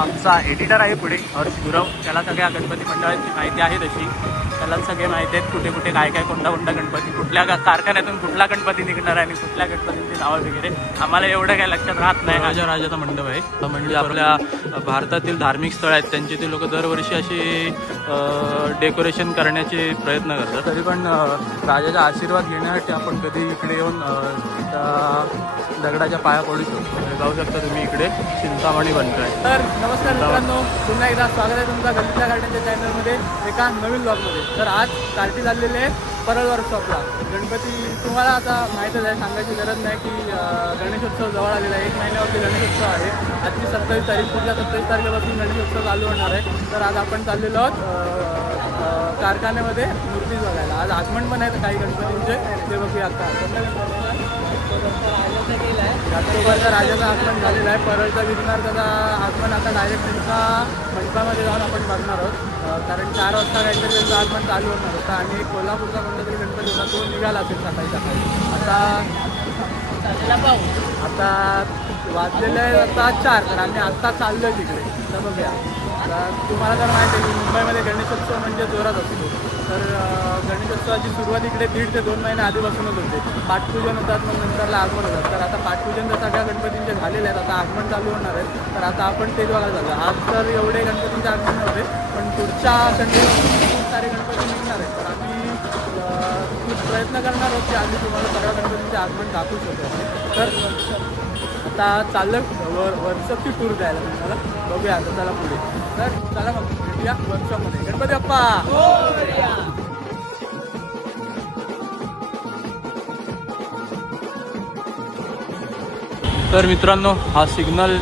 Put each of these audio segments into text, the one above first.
आमचा एडिटर आहे पुढे हर्ष गुरव, त्याला सगळ्या गणपती मंडळाची माहिती आहे तशी. त्याला सगळे माहिती आहेत कुठे कुठे काय काय कोणता कोणता गणपती, कुठल्या कारखान्यातून कुठला गणपती निघणार आहे आणि कुठल्या गणपतींची नावं वगैरे आम्हाला एवढं काय लक्षात राहत नाही. राजाचा मंडप आहे, म्हणजे आपल्या भारतातील धार्मिक स्थळ आहेत त्यांचे ते लोक दरवर्षी अशी डेकोरेशन करण्याचे प्रयत्न करतात. तरी पण राजाचा आशीर्वाद घेण्यासाठी आपण कधी इकडे येऊन दगडाच्या पाया पडू शकतो. जाऊ शकता तुम्ही इकडे चिंतामणी बनतोय. तर नमस्कार मित्रांनो, पुन्हा एकदा स्वागत आहे तुमचा गल्लीच्या गार्डनच्या चॅनलमध्ये एका नवीन ब्लॉगमध्ये. तर आज पार्टी झालेली आहे परळ वर्कशॉपला. गणपती तुम्हाला आता माहीतच आहे, सांगायची गरज नाही की गणेशोत्सव जवळ आलेला आहे. 1 महिन्यावरती गणेशोत्सव आहे. आजची 27 तारीख, पुढच्या 27 तारखेपासून गणेशोत्सव चालू होणार आहे. तर आज आपण चाललेलो आहोत कारखान्यामध्ये मूर्ती बघायला. आज आगमन पण आहेत काही गणपतींचे, ते बघूया. आता कोणत्या गणपतीला घाटकोपरच्या राजाचं आगमन झालेलं आहे. परळचा गिरणार त्याचा आगमन आता डायरेक्ट त्यांच्या मंडपामध्ये जाऊन आपण बघणार आहोत. कारण 4 वाजता काहीतरी त्यांचं आगमन चालू होणार होतं आणि कोल्हापूरचा कोणता तरी गणपती होता, तो निघाला असेल सकाळी. आता वाजलेले आहे आता 4, तर आम्ही आत्ता चाललो आहे तिकडे. तर बघूया. तुम्हाला तर माहिती आहे की मुंबईमध्ये गणेशोत्सव म्हणजे जोरात असतो. तर गणेशोत्सवाची सुरुवात इकडे 1.5 ते 2 महिने आधीपासूनच होते. पाठपूजन होतात, मग नंतरला आगमन होतात. तर आता पाठपूजन तर सगळ्या गणपतींचे झालेले आहेत, आता आगमन चालू होणार आहे. तर आता आपण तेच बघायला झालं. आज तर एवढे गणपतींचे आगमन होते, पण पुढच्या संडेपासून खूप सारे गणपती निघणार आहेत. तर आम्ही खूप प्रयत्न करणार आहोत की आम्ही तुम्हाला सगळ्या गणपतींचे आगमन दाखवू शकतो. तर आता चाललं वर्कशॉपची टूर द्यायला तुम्हाला. बघूया आता, चला पुढे. तर चला मग भेटूया वर्कशॉपमध्ये. गणपती बाप्पा. तर मित्रांनो, हा सिग्नल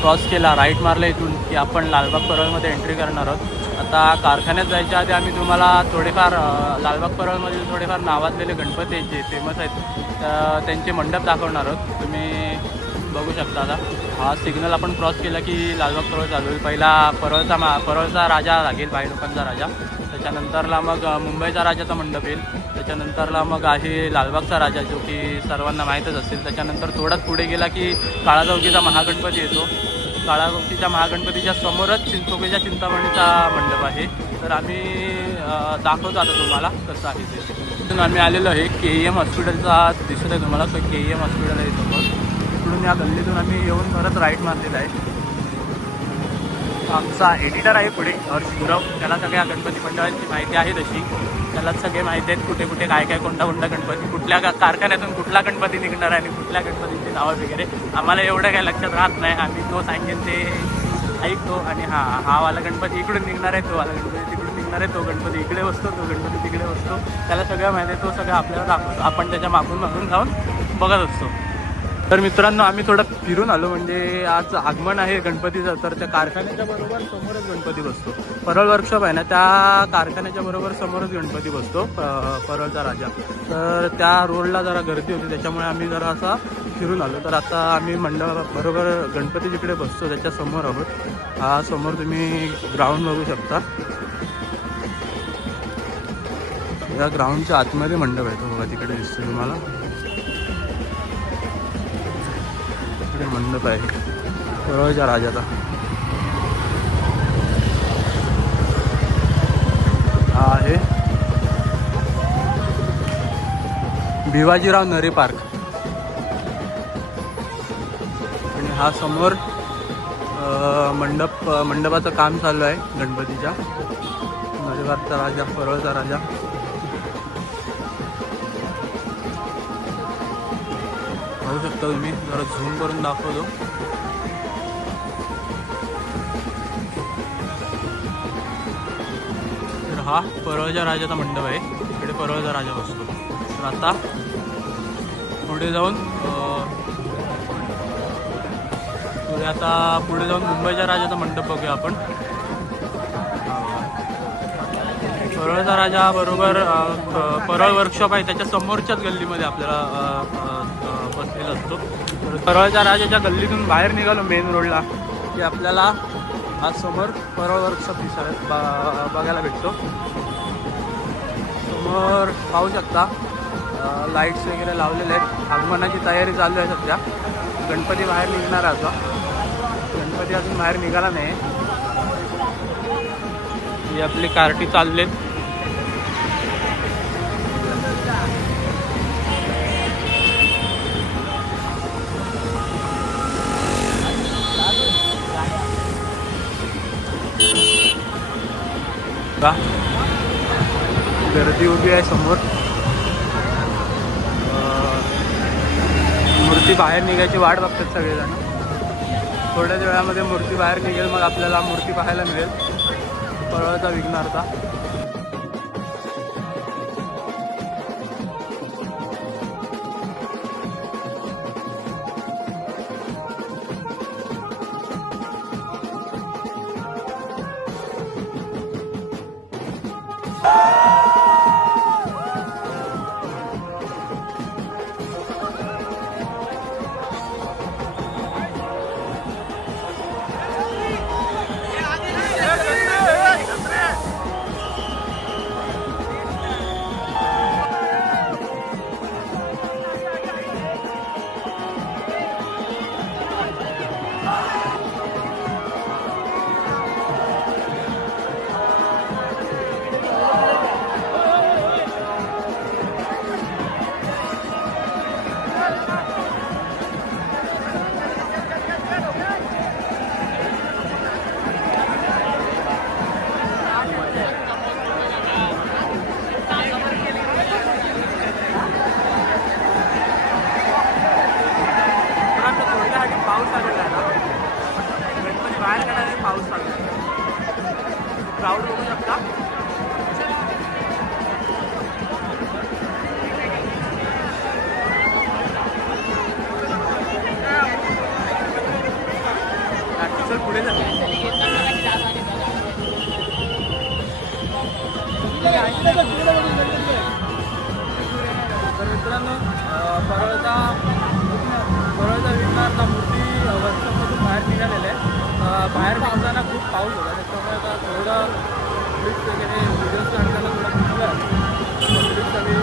क्रॉस केला, राईट मारला इथून की आपण लालबाग परळमध्ये एंट्री करणार आहोत. आता कारखान्यात जायच्या आधी आम्ही तुम्हाला थोडेफार लालबाग परळमधील थोडेफार नावाजलेले गणपती जे फेमस आहेत त्यांचे मंडप दाखवणार आहोत. तुम्ही बघू शकता. आता हा सिग्नल आपण क्रॉस केला की लालबाग परळ चालू होईल. पहिला परळचा राजा लागेल, बाई लोकांचा राजा. त्याच्यानंतरला मग मुंबईचा राजाचा मंडप येईल. त्याच्यानंतरला मग आहे लालबागचा राजा, जो की सर्वांना माहीतच असेल. त्याच्यानंतर थोडाच पुढे गेला की काळाचौकीचा महागणपती येतो. काळाचौकीच्या महागणपतीच्या समोरच चिंचोकेच्या चिंतामणीचा मंडप आहे. तर आम्ही दाखवतो आता तुम्हाला कसं आहे ते. तिथून आम्ही आलेलो आहे KEM हॉस्पिटलचा दिसत आहे तुम्हाला. तर KEM हॉस्पिटल आहे समोर. इकडून या गल्लीतून आम्ही येऊन परत राईट मारलेला आहे. आमचा एडिटर आहे पुढे हर्ष गुरव, त्याला सगळ्या गणपती मंडळाची माहिती आहे तशी. त्याला सगळे माहिती आहेत कुठे कुठे काय काय कोणता कोणता गणपती, कुठल्या कारखान्यातून कुठला गणपती निघणार आहे आणि कुठल्या गणपतींची नावं वगैरे. आम्हाला एवढं काय लक्षात राहत नाही. आम्ही तो सांगेन ते ऐकतो आणि हा वाला गणपती इकडून निघणार आहे, तो वाला गणपती तिकडून निघणार आहे, तो गणपती इकडे बसतो, तो गणपती तिकडे बसतो. त्याला सगळं माहिती आहे, तो सगळं आपल्याला दाखवतो. आपण त्याच्या मागून जाऊन बघत असतो. तर मित्रांनो, आम्ही थोडं फिरून आलो, म्हणजे आज आगमन आहे गणपतीचं. तर त्या कारखान्याच्या बरोबर समोरच गणपती बसतो. परळ वर्कशॉप आहे ना, त्या कारखान्याच्या बरोबर समोरच गणपती बसतो, परळचा राजा. तर त्या रोडला जरा गर्दी होती, त्याच्यामुळे आम्ही जरा असा फिरून आलो. तर आता आम्ही बरोबर गणपती जिकडे बसतो त्याच्या समोर आहोत. हा समोर तुम्ही ग्राउंड बघू शकता. या ग्राउंडच्या आतमध्ये मंडप आहे तो बघा, तिकडे दिसतो तुम्हाला. मंडप आहे परळच्या राजाचा. हा आहे भिवाजीराव नरे पार्क. आणि हा समोर मंडपाचं काम चालू आहे गणपतीच्या. नरे पार्कचा राजा, परळचा राजा. बघू शकता तुम्ही, जरा झूम करून दाखवतो. तर हा परळच्या राजाचा मंडप आहे, इकडे परळचा राजा बसतो. तर आता पुढे जाऊन मुंबईच्या राजाचा मंडप बघूया आपण. परळचा राजा बरोबर परळ वर्कशॉप आहे त्याच्या समोरच्याच गल्लीमध्ये आपल्याला बसलेला असतो. तर परळच्या राजाच्या गल्लीतून बाहेर निघालो मेन रोडला की आपल्याला आज समोर परळ वर्कशॉप बघायला भेटतो. समोर पाहू शकता लाईट्स वगैरे लावलेले आहेत. आगमनाची तयारी चालू आहे सध्या. गणपती बाहेर निघणार आहे आता. गणपती अजून बाहेर निघाला नाही. ही आपली कार्टी चाललेत. गर्दी उभी आहे समोर. मूर्ती बाहेर निघायची वाट बघतात सगळेजण. थोड्याच वेळामध्ये मूर्ती बाहेर निघेल, मग आपल्याला मूर्ती पाहायला मिळेल परळचा विघ्नहर्ता. क्राऊड बघू शकता. चल पुढे जा. तर मित्रांनो परळचा विघ्नहर्ता मूर्ती वर्कशॉपमधून बाहेर निघालेले आहे. बाहेर निघताना खूप पाऊस होता, त्याच्यामुळे आता थोडं क्लिप्स वगैरे व्हिडिओज काढताना थोडं चुकलं. क्लिप्स सगळी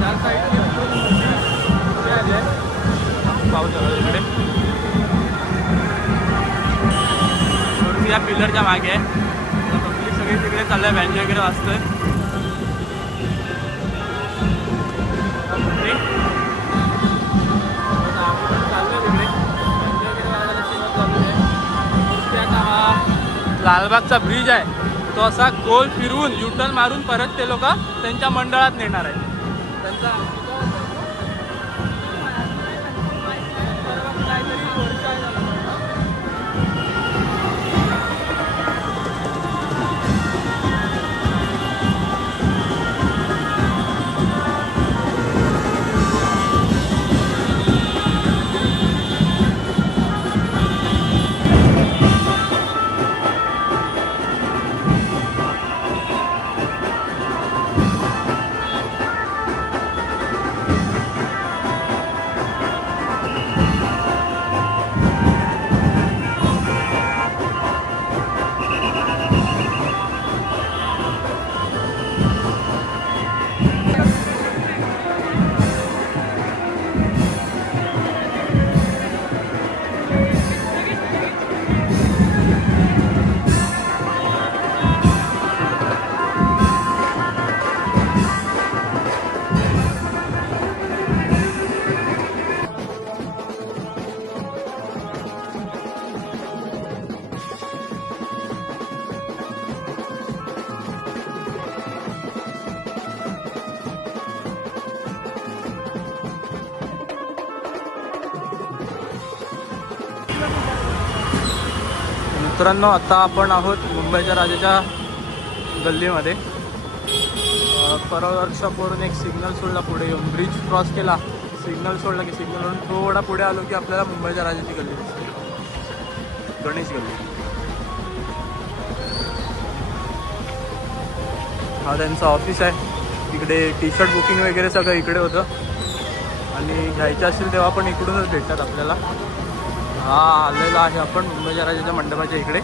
त्या साईडची पुढे आली आहे. पाऊस होता तिकडे. मूर्ती या पिलरच्या मागे आहे. पब्लिक सगळी तिकडे चाललं आहे, बँड वगैरे वाजतोय. लालबागचा ब्रिज आहे तो असा गोल फिरवून युटर्न मारून परत ते लोक त्यांच्या मंडळात नेणार आहेत. त्यांचा मित्रांनो आता आपण आहोत मुंबईच्या राजाच्या गल्लीमध्ये. परळ वर्कशॉपवरून एक सिग्नल सोडला पुढे येऊन ब्रिज क्रॉस केला, सिग्नल सोडला की सिग्नलवरून थोडा पुढे आलो की आपल्याला मुंबईच्या राजाची गल्ली दिसते, गणेश गल्ली. हा त्यांचं ऑफिस आहे. इकडे टी शर्ट बुकिंग वगैरे सगळं इकडे होतं आणि घ्यायचं असेल तेव्हा पण इकडूनच भेटतात आपल्याला. हा आलेला आहे आपण मुंबईच्या राजाच्या मंडपाच्या इकडे.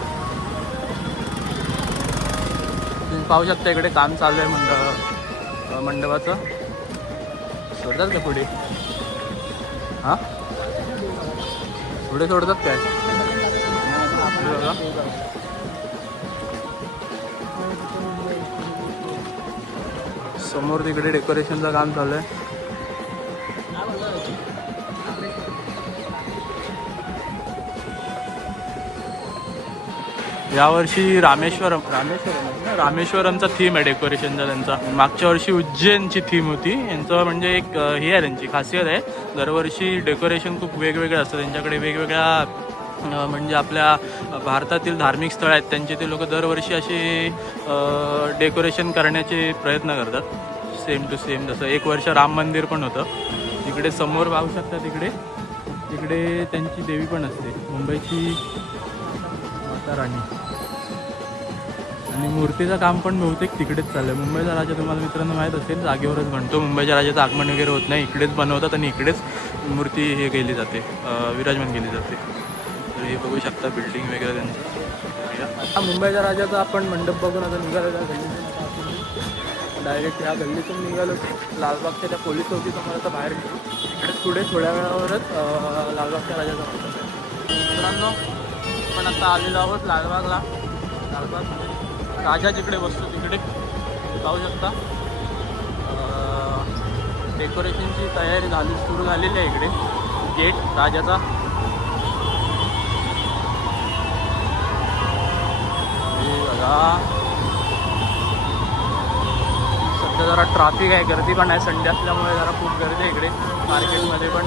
तुम्ही पाहू शकता इकडे काम चालू आहे मंडपाचं. सोडतात का पुढे? हां पुढे सोडतात काय? हे बघा. समोर तिकडे डेकोरेशनचं काम चालू आहे. यावर्षी रामेश्वरमचा थीम आहे डेकोरेशनचा त्यांचा. मागच्या वर्षी उज्जैनची थीम होती. यांचं म्हणजे एक हे आहे त्यांची खासियत आहे, दरवर्षी डेकोरेशन खूप वेगवेगळे असतं त्यांच्याकडे. वेगवेगळ्या म्हणजे आपल्या भारतातील धार्मिक स्थळं आहेत त्यांचे ते लोक दरवर्षी असे डेकोरेशन करण्याचे प्रयत्न करतात. सेम टू सेम जसं एक वर्ष राम मंदिर पण होतं. तिकडे समोर पाहू शकता, तिकडे त्यांची देवी पण असते, मुंबईची माता राणी. आणि मूर्तीचं काम पण बहुतेक तिकडेच चाललं आहे. मुंबईचा राजा तुम्हाला मित्रांनो माहीत असेल, जागेवरच बनतो. मुंबईच्या राजाचं आगमन वगैरे होत नाही, इकडेच बनवतात आणि इकडेच मूर्ती हे केली जाते, विराजमान केली जाते. तर हे बघू शकता बिल्डिंग वगैरे त्यांचं. मुंबईच्या राजाचा आपण मंडप बघून आता निघालो त्या गल्लीतून. डायरेक्ट ह्या गल्लीतून निघालो की लालबागच्या त्या पोलीस चौकीसमोर आता बाहेर गेलो. इकडेच पुढे थोड्या वेळावरच लालबागच्या राजाचा मंडप आहे. मित्रांनो आपण आता आलेलो आहोत लालबागला. लालबाग राजा जिकडे बसतो तिकडे पाहू शकता. डेकोरेशनची तयारी सुरू झालेली आहे इकडे. गेट राजाचा. सध्या जरा ट्रॅफिक आहे, गर्दी पण आहे, संडे असल्यामुळे जरा खूप गर्दी आहे इकडे मार्केटमध्ये पण.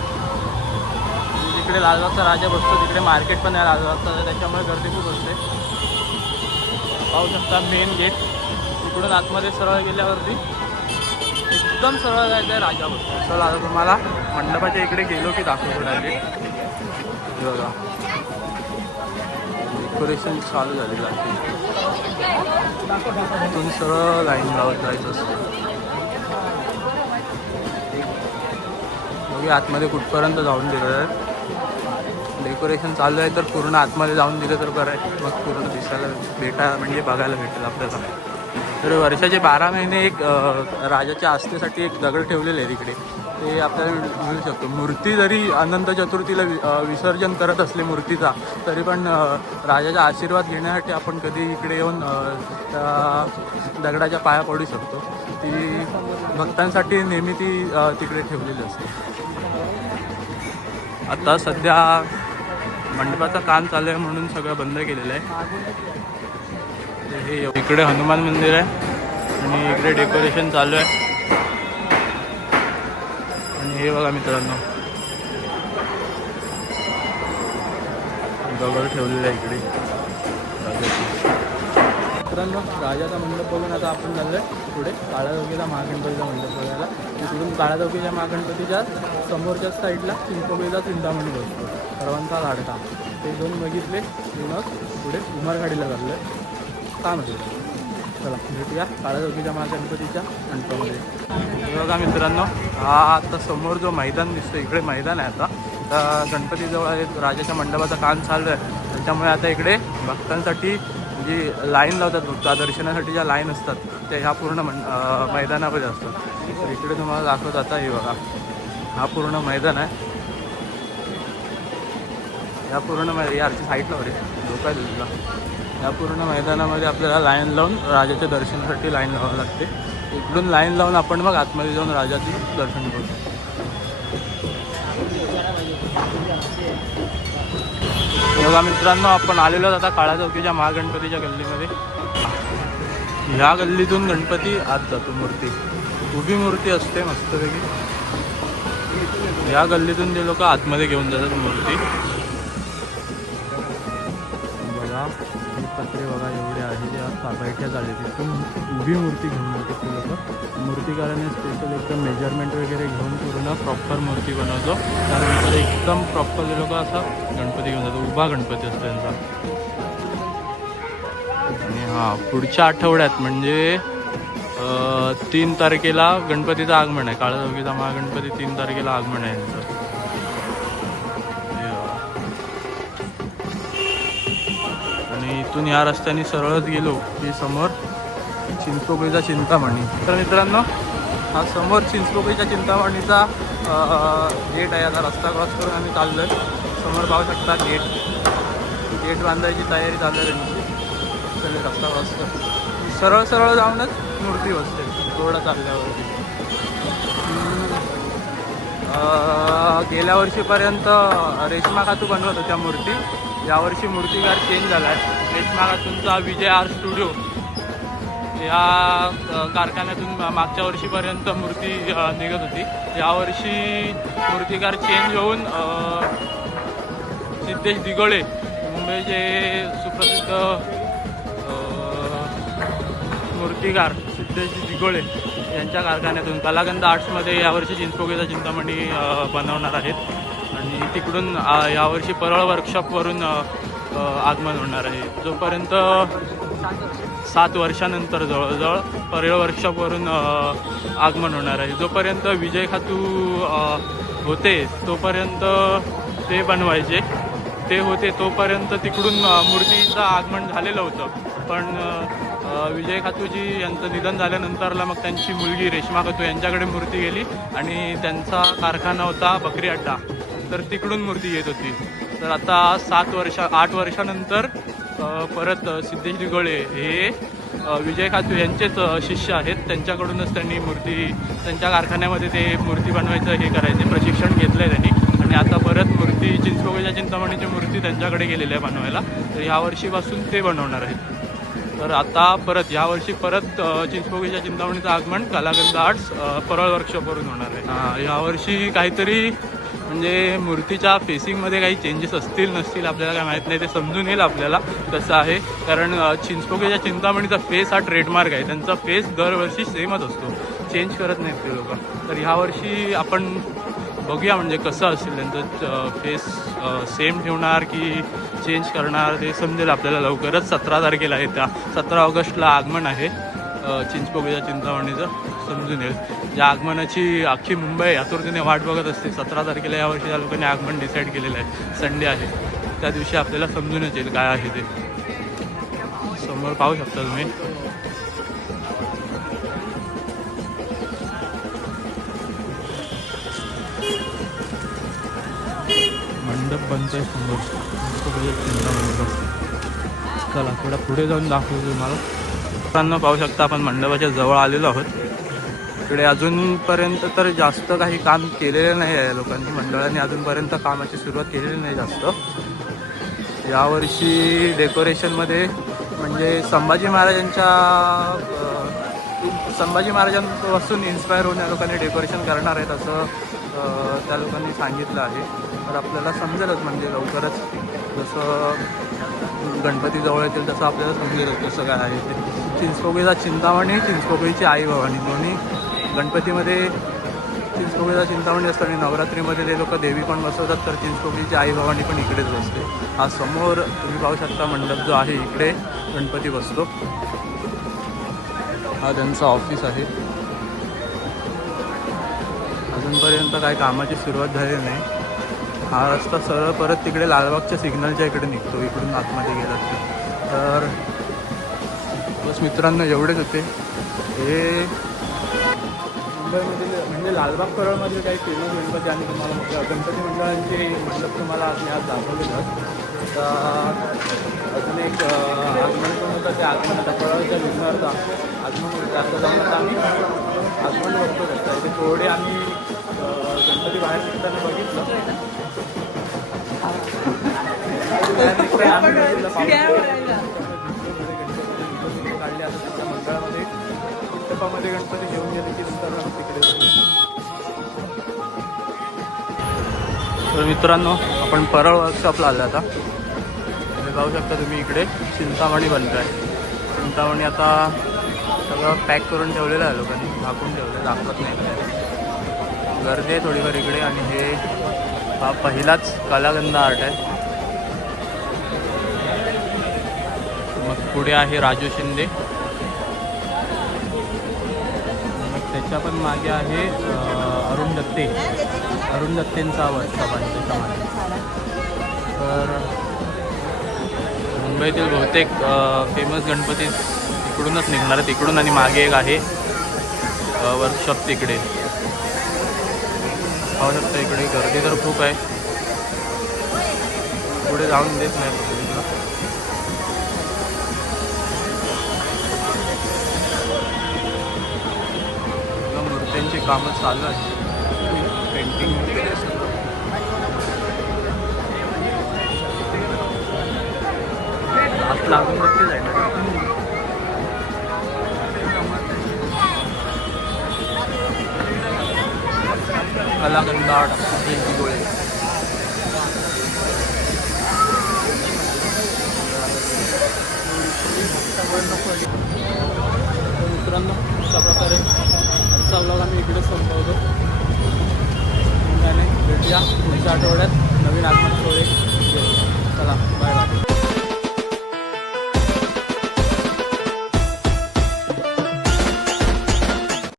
जिकडे लालबागचा राजा बसतो तिकडे मार्केट पण आहे लालबागचा, त्याच्यामुळे गर्दी खूप असते. पाहू शकता मेन गेट. तिकडून आतमध्ये सरळ गेल्यावरती एकदम सरळ जायचं आहे राजा बसतो. चला आता तुम्हाला मंडपाच्या इकडे गेलो की दाखवतो डायरेक्ट. बघा डेकोरेशन चालू झालेलं आहे. तिथून सरळ लाईन लावत जायचं असतं. बघूया आतमध्ये कुठपर्यंत जाऊन दिलं आहे. डेकोरेशन चालू आहे तर पूर्ण आतमध्ये जाऊन दिलं तर बरं आहे, मग पूर्ण दिसायला म्हणजे बघायला भेटेल आपल्याला. तर वर्षाचे 12 महिने एक राजाच्या आस्थेसाठी एक दगड ठेवलेले आहे तिकडे, ते आपल्याला मिळू शकतो. मूर्ती जरी अनंत चतुर्थीला विसर्जन करत असले मूर्तीचा, तरी पण राजाचा आशीर्वाद घेण्यासाठी आपण कधी इकडे येऊन त्या दगडाच्या पाया पडू शकतो. ती भक्तांसाठी नेहमी ती तिकडे ठेवलेली असते. आता सध्या मंडपाचं काम चालू आहे म्हणून सगळं बंद केलेलं आहे. हे इकडे हनुमान मंदिर आहे आणि इकडे डेकोरेशन चालू आहे. आणि हे बघा मित्रांनो दगड ठेवलेलं आहे इकडे मित्रांनो. राजाचा मंडप बघून आता आपण चाललो आहे पुढे काळाचौकीचा महागणपतीचा मंडप बघायला. तिकडून काळाचौकीच्या महागणपतीच्या समोरच्या साईडला चिंचोलीचा चिंतामणी बसतो, सर्वांचा लाडका. ते दोन बघितले की मग पुढे उमरगाडीला चाललो आहे. काम असेल चला भेटूया काळाचौकीच्या महागणपतीच्या मंडपामध्ये. हे बघा मित्रांनो, हा आता समोर जो मैदान दिसतो इकडे मैदान आहे. आता गणपतीजवळ राजाच्या मंडपाचं काम चालू आहे, त्याच्यामुळे आता इकडे भक्तांसाठी जी लाईन लावतात भक्त दर्शनासाठी ज्या लाईन असतात त्या ह्या पूर्ण मैदानामध्ये असतात. तर इकडे तुम्हाला दाखवत आता हे बघा, हा पूर्ण मैदान आहे. या पूर्ण याची साईडला वरे धोका दिला. या पूर्ण मैदानामध्ये आपल्याला लाईन लावून राजाच्या दर्शनासाठी लाईन लावावं लागते. इकडून लाईन लावून आपण मग आतमध्ये जाऊन राजाचं दर्शन करू. बघा मित्रांनो, आपण आलेलो आता काळाचौकीच्या महागणपतीच्या गल्लीमध्ये. ह्या गल्लीतून गणपती आत जातो. मूर्ती उभी मूर्ती असते मस्तपैकी. ह्या गल्लीतून ते लोक आतमध्ये घेऊन जातात मूर्ती. बघा ही पत्रे बघा एवढे आहे, त्या बैठ्या झाले तिथून उभी मूर्ती घेऊन जातात ते लोक. मूर्तिकाराने स्पेशल एकदम मेजरमेंट वगैरे घेऊन पूर्ण प्रॉपर मूर्ती बनवतो. त्यानंतर एकदम प्रॉपर ते लोक असा गणपती घेऊन जातो. उभा गणपती असतो त्यांचा. आणि हां पुढच्या आठवड्यात म्हणजे 3 तारखेला गणपतीचं आगमन आहे. काळाचौकीचा महागणपती 3 तारखेला आगमन आहे यांचं. आणि इथून या रस्त्याने सरळच गेलो की समोर चिंचपोकळीचा चिंतामणी. तर मित्रांनो हा समोर चिंचपोकळीच्या चिंतामणीचा गेट आहे. आता रस्ता क्रॉस करून आम्ही चाललो आहे. समोर पाहू शकता गेट बांधायची तयारी चालू आहे त्यांची. चले रस्ता क्रॉस कर, सरळ सरळ जाऊनच मूर्ती बसते थोडं चालल्यावरती. गेल्या वर्षीपर्यंत रेश्मा खातू बनवत होत्या मूर्ती. यावर्षी मूर्तिकार चेंज झाला आहे. रेश्मा खातूंचा विजय आर्ट स्टुडिओ या कारखान्यातून मागच्या वर्षीपर्यंत मूर्ती निघत होती. यावर्षी मूर्तिकार चेंज होऊन सिद्धेश दिगोळे मुंबईचे सुप्रसिद्ध मूर्तिकार सिद्धेश दिगोळे यांच्या कारखान्यातून कलागंध आर्ट्समध्ये यावर्षी चिंचपोकळीचा चिंतामणी बनवणार आहेत. आणि तिकडून यावर्षी परळ वर्कशॉपवरून आगमन होणार आहे. जोपर्यंत 7 वर्षानंतर जवळजवळ परळ वर्कशॉपवरून आगमन होणार आहे. जोपर्यंत विजय खातू होते तोपर्यंत ते बनवायचे. ते होते तोपर्यंत तिकडून मूर्तीचं आगमन झालेलं होतं. पण विजय खातूजी यांचं निधन झाल्यानंतरला मग त्यांची मुलगी रेश्मा खातू यांच्याकडे मूर्ती गेली आणि त्यांचा कारखाना होता बकरी अड्डा, तर तिकडून मूर्ती येत होती. तर आता 8 वर्षानंतर परत सिद्धेश दिगोळे हे विजय खातू यांचेच शिष्य आहेत. त्यांच्याकडूनच त्यांनी मूर्ती त्यांच्या कारखान्यामध्ये ते मूर्ती बनवायचं हे करायचे प्रशिक्षण घेतलं आहे त्यांनी. आणि आता परत मूर्ती चिंचपोकळीच्या चिंतामणीची मूर्ती त्यांच्याकडे गेलेली आहे बनवायला. तर ह्यावर्षीपासून ते बनवणार आहेत. तर आता परत यावर्षी परत चिंचपोकळीच्या चिंतामणीचं आगमन कलागंध आर्ट्स परळ वर्कशॉपवरून होणार आहे. यावर्षी काहीतरी म्हणजे मूर्तीच्या फेसिंगमध्ये काही चेंजेस असतील नसतील आपल्याला काय माहीत नाही. ते समजून येईल आपल्याला कसं आहे. कारण चिंचपोकळीच्या चिंतामणीचा फेस हा ट्रेडमार्क आहे. त्यांचा फेस दरवर्षी सेमच असतो, चेंज करत नाहीत ते लोक. तर ह्यावर्षी आपण बघूया म्हणजे कसं असेल त्यांचं फेस सेम ठेवणार की चेंज करणार ते समजेल आपल्याला लवकरच. 17 तारखेला आहे, त्या 17 ऑगस्टला आगमन आहे चिंचपोकळीच्या चिंतामणीचं. समजून येईल. या आगमनाची अख्खी मुंबई आतुरतेने वाट बघत असते. 17 तारखेला यावर्षी त्या लोकांनी आगमन डिसाईड केलेलं आहे. संडे आहे, त्या दिवशी आपल्याला समजूनच येईल काय आहे ते. समोर पाहू शकता तुम्ही. मंडप बनतोय समोर. चला थोडा पुढे जाऊन दाखवतो तुम्हाला. मित्रांनो पाहू शकता आपण मंडपाच्या जवळ आलेलो आहोत. इकडे अजूनपर्यंत तर जास्त काही काम केलेलं नाही आहे लोकांनी. मंडळाने अजूनपर्यंत कामाची सुरुवात केलेली नाही जास्त. यावर्षी डेकोरेशनमध्ये म्हणजे संभाजी महाराजांपासून इन्स्पायर होऊन या लोकांनी डेकोरेशन करणार आहेत असं त्या लोकांनी सांगितलं आहे. तर आपल्याला समजेलच म्हणजे लवकरच जसं गणपती जवळ येतील तसं आपल्याला समजेलच कसं काय आहे ते. चिंचपोकळीचा चिंतामणी, चिंचपोकळीची आई भवानी दोन्ही गणपतीमध्ये चिंचपोकळीचा चिंतामणी असतं आणि नवरात्रीमध्ये ते लोक देवी पण बसवतात. तर चिंचपोकळीची आई भवानी पण इकडेच बसते. हा समोर तुम्ही पाहू शकता मंडप जो आहे इकडे गणपती बसतो. हा त्यांचा ऑफिस आहे. अजूनपर्यंत काय कामाची सुरुवात झालेली नाही. हा रस्ता सरळ परत तिकडे लालबागच्या सिग्नलच्या इकडे निघतो, इकडून आतमध्ये गेला तर. बस मित्रांनो एवढेच होते हे मुंबईमधील म्हणजे लालबाग परळमधील काही फेमस गणपती आणि तुम्हाला गणपती मंडळांचे मंडप तुम्हाला आज दाखवलेलं. तर अजून एक आगमन पण होतं. त्या आगमनाचा परळच्या विघ्नार्थ आगमन होतं. आता जाऊन आता आम्ही आगमन बघतो त्याचा. इथे थोडे आम्ही गणपती बाहेर निघताना बघितलं. काढले आता त्याच्या मंडळामध्ये मंडपामध्ये गणपती घेऊन गेले की नंतर तिकडे. तर मित्रांनो आपण परळ वर्कशॉपला आलो आता. पाहू शकता तुम्ही इकडे चिंतामणी बनतो आहे. चिंतामणी आता सगळं पॅक करून ठेवलेलं आहे लोकांनी, झाकून ठेवलं, दाखवत नाही. गर्दी आहे थोडीफार इकडे. आणि हे हा पहिलाच कलागंध आर्ट आहे. मग पुढे आहे राजू शिंदे. मग त्याच्या पण मागे आहे अरुण दत्तेंचा वर्कशॉप आहे त्याच्यामध्ये. तर मुंबईतील बहुतेक फेमस गणपती इकडूनच निघणार आहेत. इकडून आणि मागे एक आहे वर्कशॉप तिकडे पाहू शकता. इकडे गर्दी तर खूप आहे, पुढे जाऊन देत नाही पब्लिकला. मूर्त्यांची कामं चालू आहेत, पेंटिंग वगैरे सगळं. हात लागून नक्की जाईल. कलाकंदाड जयंती गोळे. मित्रांनो, अशा प्रकारे आजचा व्लॉग आम्ही इकडे संपवतो. भेटूया पुढच्या आठवड्यात नवीन आगमन सोहळे. चला, बाय बाय.